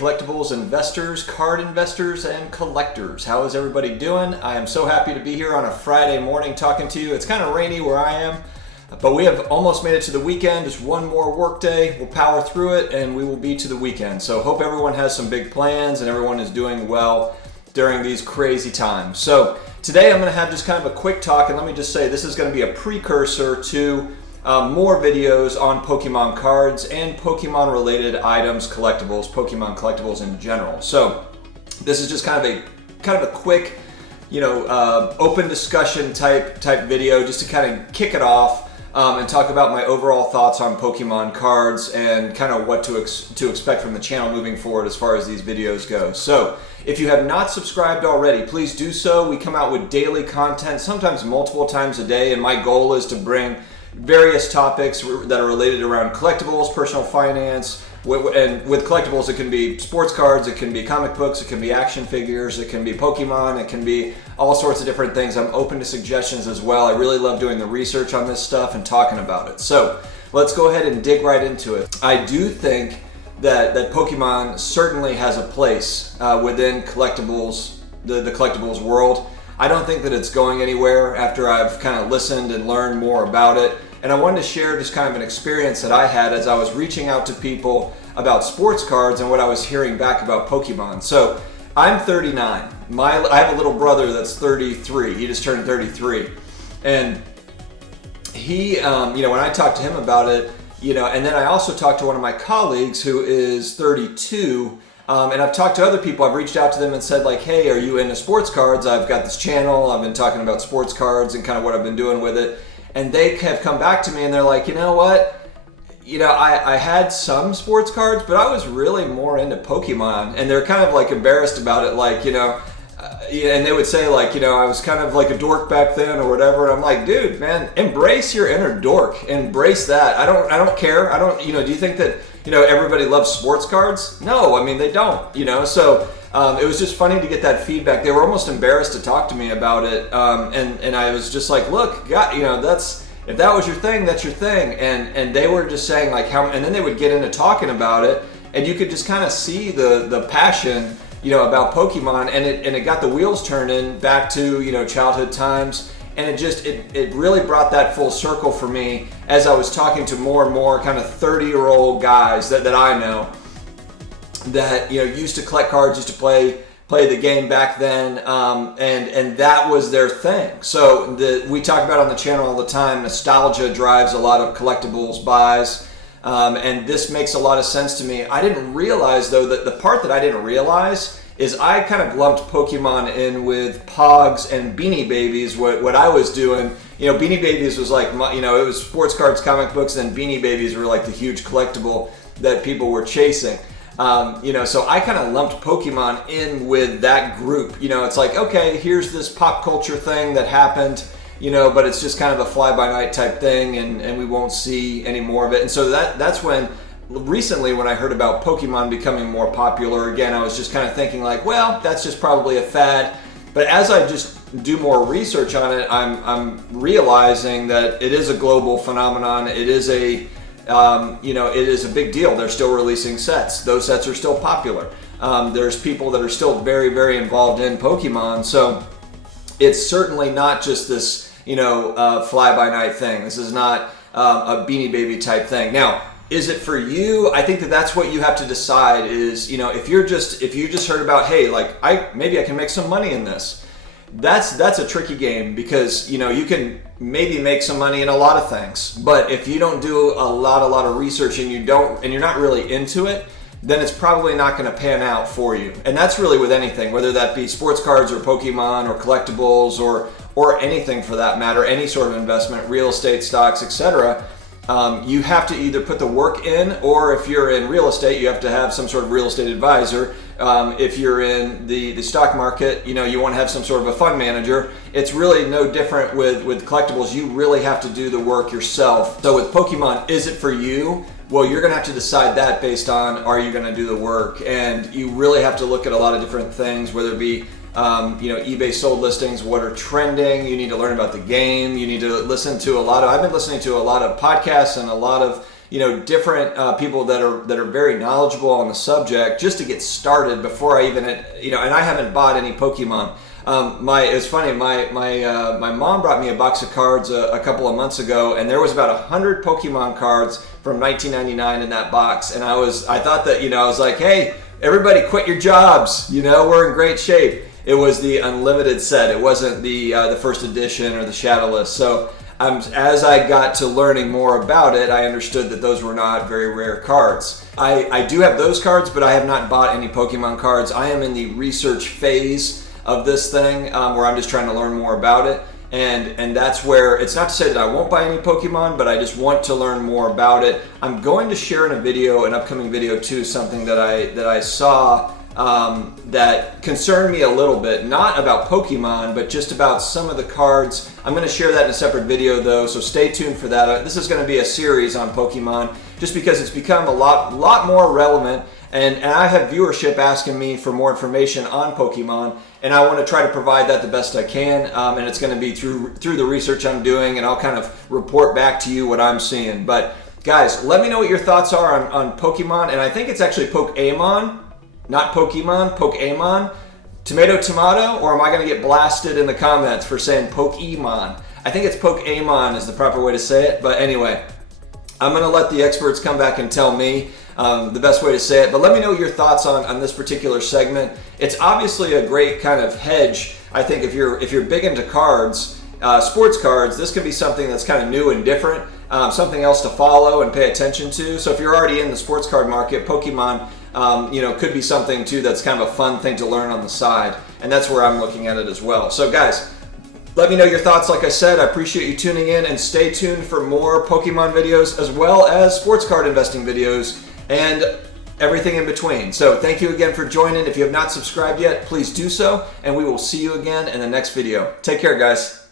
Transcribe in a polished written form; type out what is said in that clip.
collectibles investors, card investors, and collectors. How is everybody doing? I am so happy to be here on a Friday morning talking to you. It's kind of rainy where I am, but we have almost made it to the weekend. Just one more work day. We'll power through it and we will be to the weekend. So hope everyone has some big plans and everyone is doing well during these crazy times. So today I'm going to have just kind of a quick talk, and let me just say this is going to be a precursor to more videos on Pokemon cards and Pokemon related items, collectibles, Pokemon collectibles in general. So this is just kind of a quick, open discussion type video just to kind of kick it off and talk about my overall thoughts on Pokemon cards and kind of what to expect from the channel moving forward as far as these videos go. So if you have not subscribed already, please do so. We come out with daily content, sometimes multiple times a day, and my goal is to bring various topics that are related around collectibles, personal finance, and with collectibles it can be sports cards, it can be comic books, it can be action figures, it can be Pokemon, it can be all sorts of different things. I'm open to suggestions as well. I really love doing the research on this stuff and talking about it. So let's go ahead and dig right into it. I do think that Pokemon certainly has a place within collectibles, the collectibles world. I don't think that it's going anywhere after I've kind of listened and learned more about it. And I wanted to share just kind of an experience that I had as I was reaching out to people about sports cards and what I was hearing back about Pokemon. So I'm 39. I have a little brother that's 33. He just turned 33. And he, when I talked to him about it, and then I also talked to one of my colleagues who is 32. And I've talked to other people. I've reached out to them and said, like, hey, are you into sports cards? I've got this channel. I've been talking about sports cards and kind of what I've been doing with it. And they have come back to me and they're like, you know what? I had some sports cards, but I was really more into Pokemon. And they're kind of like embarrassed about it. Like, and they would say like, I was kind of like a dork back then or whatever. And I'm like, dude, man, embrace your inner dork. Embrace that. I don't care. Do you think that, everybody loves sports cards? No, I mean, they don't, so it was just funny to get that feedback. They were almost embarrassed to talk to me about it. And I was just like, look, God, if that was your thing, that's your thing. And they were just saying like and then they would get into talking about it and you could just kind of see the passion, about Pokemon, and it got the wheels turning back to, childhood times. And it really brought that full circle for me as I was talking to more and more kind of 30-year-old guys that I know that, used to collect cards, used to play the game back then, and that was their thing. So we talk about on the channel all the time, nostalgia drives a lot of collectibles buys. And this makes a lot of sense to me. I didn't realize though that the part that I didn't realize is I kind of lumped Pokemon in with Pogs and Beanie Babies. What I was doing, Beanie Babies was like, it was sports cards, comic books, and Beanie Babies were like the huge collectible that people were chasing. So I kind of lumped Pokemon in with that group. It's like, okay, here's this pop culture thing that happened, but it's just kind of a fly-by-night type thing, and we won't see any more of it. And so that's when, recently when I heard about Pokemon becoming more popular, again, I was just kind of thinking like, well, that's just probably a fad. But as I just do more research on it, I'm realizing that it is a global phenomenon. It is it is a big deal. They're still releasing sets. Those sets are still popular. There's people that are still very, very involved in Pokemon. So it's certainly not just this, fly-by-night thing. This is not a Beanie Baby type thing. Now, is it for you? I think that's what you have to decide is, if you just heard about, hey, like maybe I can make some money in this. That's a tricky game because, you can maybe make some money in a lot of things, but if you don't do a lot of research and you're not really into it, then it's probably not going to pan out for you. And that's really with anything, whether that be sports cards or Pokemon or collectibles or anything for that matter, any sort of investment, real estate, stocks, etc. You have to either put the work in, or if you're in real estate, you have to have some sort of real estate advisor. If you're in the stock market, you want to have some sort of a fund manager. It's really no different with collectibles. You really have to do the work yourself. So with Pokemon, is it for you? Well, you're going to have to decide that based on, are you going to do the work? And you really have to look at a lot of different things, whether it be eBay sold listings, what are trending. You need to learn about the game. You need to listen to I've been listening to a lot of podcasts and a lot of different people that are very knowledgeable on the subject just to get started before I even, and I haven't bought any Pokemon. It's funny, my mom brought me a box of cards a couple of months ago, and there was about 100 Pokemon cards from 1999 in that box, and I thought that, I was like, hey, everybody quit your jobs, we're in great shape. It was the unlimited set. It wasn't the first edition or the Shadowless. So as I got to learning more about it, I understood that those were not very rare cards. I do have those cards, but I have not bought any Pokemon cards. I am in the research phase of this thing where I'm just trying to learn more about it. And that's where, it's not to say that I won't buy any Pokemon, but I just want to learn more about it. I'm going to share in an upcoming video too, something that I saw that concerned me a little bit, not about Pokemon, but just about some of the cards. I'm going to share that in a separate video though, so stay tuned for that. This is going to be a series on Pokemon, just because it's become a lot more relevant, and I have viewership asking me for more information on Pokemon, and I want to try to provide that the best I can, and it's going to be through the research I'm doing, and I'll kind of report back to you what I'm seeing. But guys, let me know what your thoughts are on Pokemon, and I think it's actually Pokemon, not Pokemon, Pokemon. Tomato, or am I going to get blasted in the comments for saying Pokemon? I think it's Pokemon is the proper way to say it, but anyway, I'm going to let the experts come back and tell me the best way to say it, but let me know your thoughts on this particular segment. It's obviously a great kind of hedge. I think if you're big into cards, sports cards, this could be something that's kind of new and different, something else to follow and pay attention to. So if you're already in the sports card market, Pokemon could be something too that's kind of a fun thing to learn on the side, and that's where I'm looking at it as well. So guys, let me know your thoughts. Like I said, I appreciate you tuning in, and stay tuned for more Pokemon videos as well as sports card investing videos and everything in between. So thank you again for joining. If you have not subscribed yet, please do so, and we will see you again in the next video. Take care, guys.